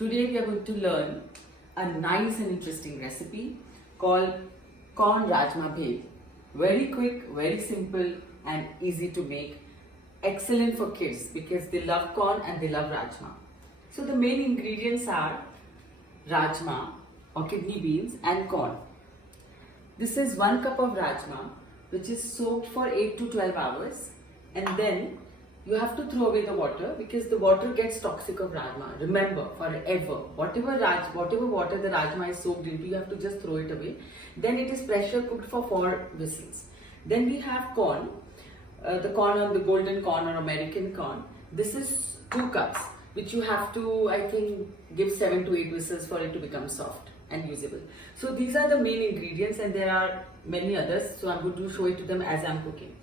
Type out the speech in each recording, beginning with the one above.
Today we are going to learn a nice and interesting recipe called corn rajma bhel. Very quick, very simple and easy to make. Excellent for kids because they love corn and they love rajma. So the main ingredients are rajma or kidney beans and corn. This is 1 cup of rajma which is soaked for 8 to 12 hours, and then you have to throw away the water because the water gets toxic of rajma. Remember, forever, whatever water the rajma is soaked into, you have to just throw it away. Then it is pressure cooked for 4 whistles. Then we have corn, the corn or the golden corn or American corn. This is 2 cups, which you have to, I think, give 7 to 8 whistles for it to become soft and usable. So these are the main ingredients, and there are many others. So I'm going to show it to them as I'm cooking.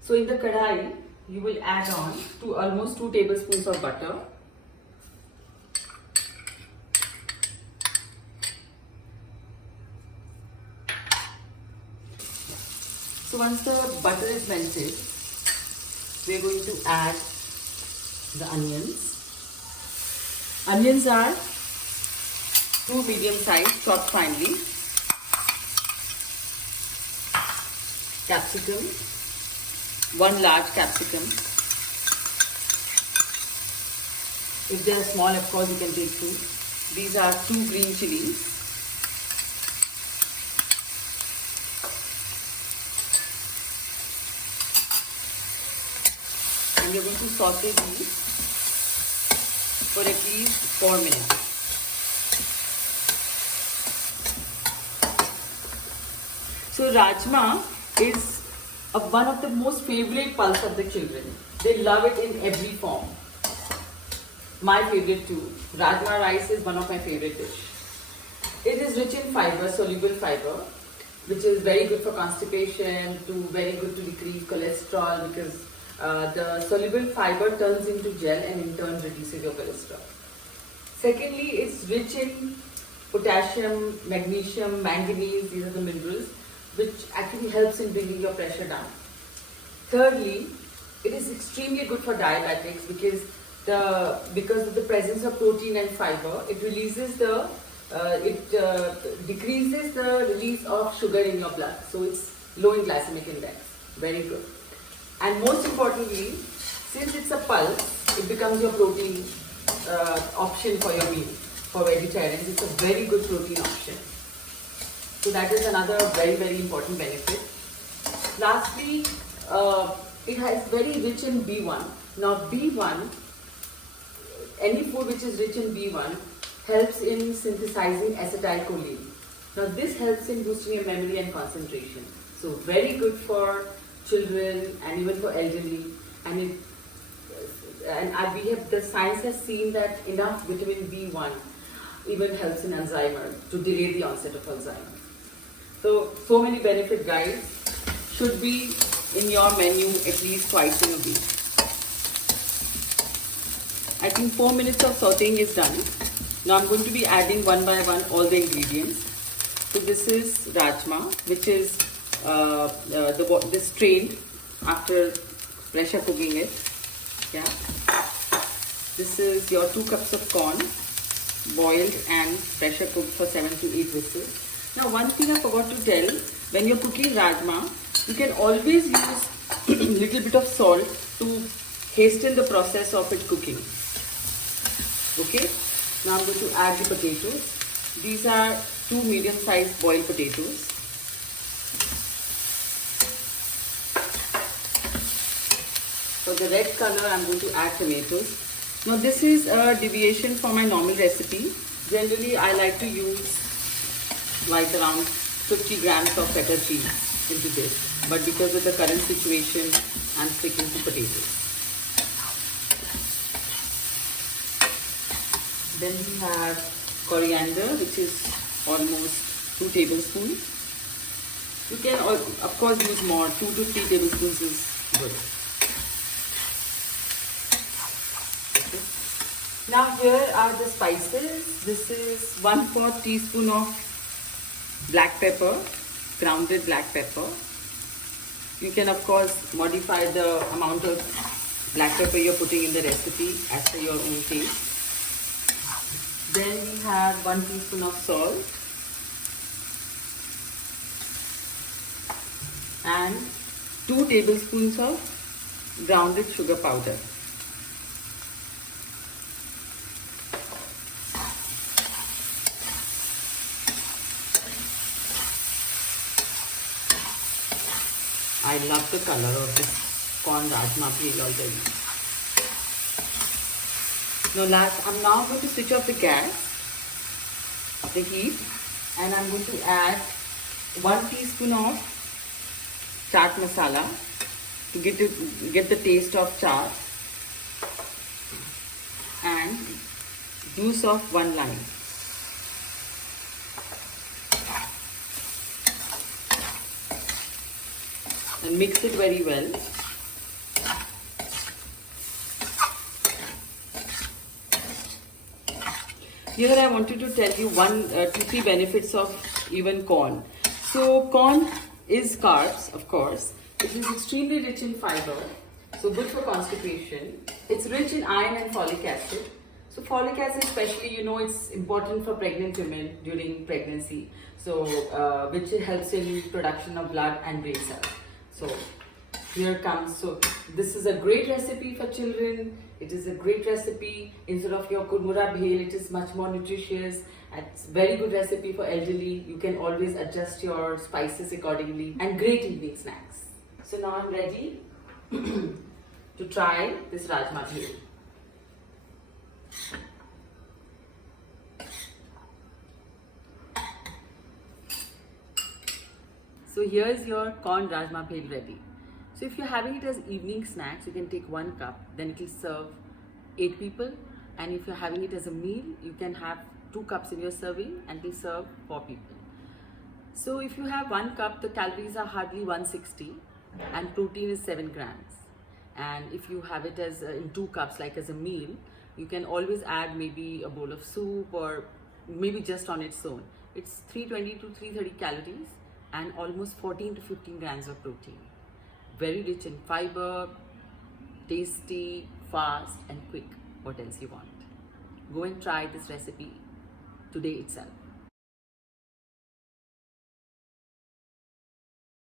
So in the kadai, you will add on to almost 2 tablespoons of butter. So once the butter is melted, we are going to add the onions. Onions are 2 medium size chopped finely. Capsicum, 1 large capsicum. If they are small, of course, you can take 2. These are 2 green chilies. And you're going to saute these for at least 4 minutes. So rajma is one of the most favorite pulse of the children. They love it in every form. My favorite too. Rajma rice is one of my favorite dish. It is rich in fiber, soluble fiber, which is very good for constipation, very good to decrease cholesterol, because the soluble fiber turns into gel and in turn reduces your cholesterol. Secondly, it's rich in potassium, magnesium, manganese. These are the minerals which actually helps in bringing your pressure down. Thirdly, it is extremely good for diabetics because of the presence of protein and fiber, it decreases the release of sugar in your blood. So it's low in glycemic index. Very good. And most importantly, since it's a pulse, it becomes your protein option for your meal. For vegetarians, it's a very good protein option. So that is another very, very important benefit. Lastly, it has very rich in B1. Now B1, any food which is rich in B1 helps in synthesizing acetylcholine. Now this helps in boosting your memory and concentration. So very good for children and even for elderly. And the science has seen that enough vitamin B1 even helps in Alzheimer, to delay the onset of Alzheimer. So many benefit, guys. Should be in your menu at least twice in a week. I think 4 minutes of sauteing is done. Now I'm going to be adding one by one all the ingredients. So this is rajma, which is strained after pressure cooking it. Yeah. This is your 2 cups of corn, boiled and pressure cooked for 7 to 8 whistles. Now one thing I forgot to tell, when you're cooking rajma, you can always use little bit of salt to hasten the process of it cooking. Okay, now I'm going to add the potatoes. These are 2 medium-sized boiled potatoes. For the red color, I'm going to add tomatoes. Now this is a deviation from my normal recipe. Generally, I like to use like around 50 grams of feta cheese into this, but because of the current situation, I'm sticking to potatoes. Then we have coriander, which is almost 2 tablespoons. You can of course use more. 2 to 3 tablespoons is good. Okay. Now here are the spices. This is 1/4 teaspoon of black pepper, grounded black pepper. You can of course modify the amount of black pepper you're putting in the recipe as per your own taste. Then we have 1 teaspoon of salt and 2 tablespoons of grounded sugar powder. I love the color of this corn rajma bhel already. I'm now going to switch off the gas, the heat, and I'm going to add 1 teaspoon of chaat masala to get the taste of chaat, and juice of 1 lime. And mix it very well. Here I wanted to tell you 2-3 benefits of even corn. So corn is carbs, of course. It is extremely rich in fiber, so good for constipation. It's rich in iron and folic acid. So folic acid especially, it's important for pregnant women during pregnancy. So which helps in production of blood and brain cells. So here comes, so this is a great recipe for children. It is a great recipe. Instead of your kurmura bhel, it is much more nutritious. It's very good recipe for elderly. You can always adjust your spices accordingly, and great evening snacks. So now I'm ready to try this rajma bhel. So here's your corn rajma bhel ready. So if you're having it as evening snacks, you can take 1 cup, then it will serve 8 people. And if you're having it as a meal, you can have 2 cups in your serving and it will serve 4 people. So if you have 1 cup, the calories are hardly 160 and protein is 7 grams. And if you have it as in 2 cups, like as a meal, you can always add maybe a bowl of soup or maybe just on its own. It's 320 to 330 calories and almost 14 to 15 grams of protein. Very rich in fiber, tasty, fast and quick. What else you want? Go and try this recipe today itself.